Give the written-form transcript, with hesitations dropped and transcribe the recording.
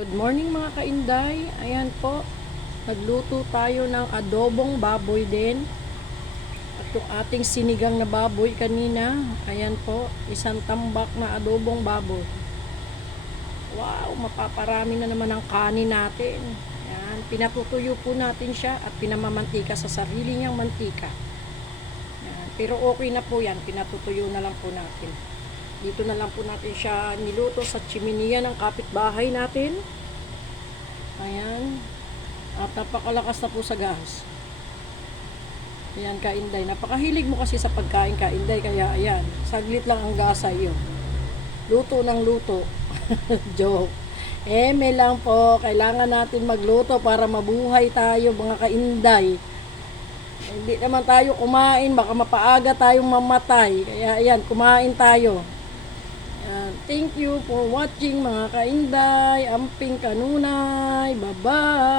Good morning mga kainday. Ayan po, nagluto tayo ng adobong baboy din. At yung ating sinigang na baboy kanina, ayan po, isang tambak na adobong baboy. Wow, mapaparami na naman ang kanin natin. Ayan, pinatutuyo po natin siya at pinamamantika sa sarili niyang mantika. Ayan, pero okay na po yan, pinatutuyo na lang po natin. Dito na lang po natin siya niluto sa chiminiya ng kapitbahay natin. Ayan. At napakalakas na po sa gas. Ayan, kainday. Napakahilig mo kasi sa pagkain, kainday. Kaya ayan, saglit lang ang gasa iyo. Luto ng luto. Joke. May lang po. Kailangan natin magluto para mabuhay tayo mga kainday. Hindi naman tayo kumain. Baka mapaaga tayong mamatay. Kaya ayan, kumain tayo. Thank you for watching mga kainday. Amping kanunay. Bye-bye.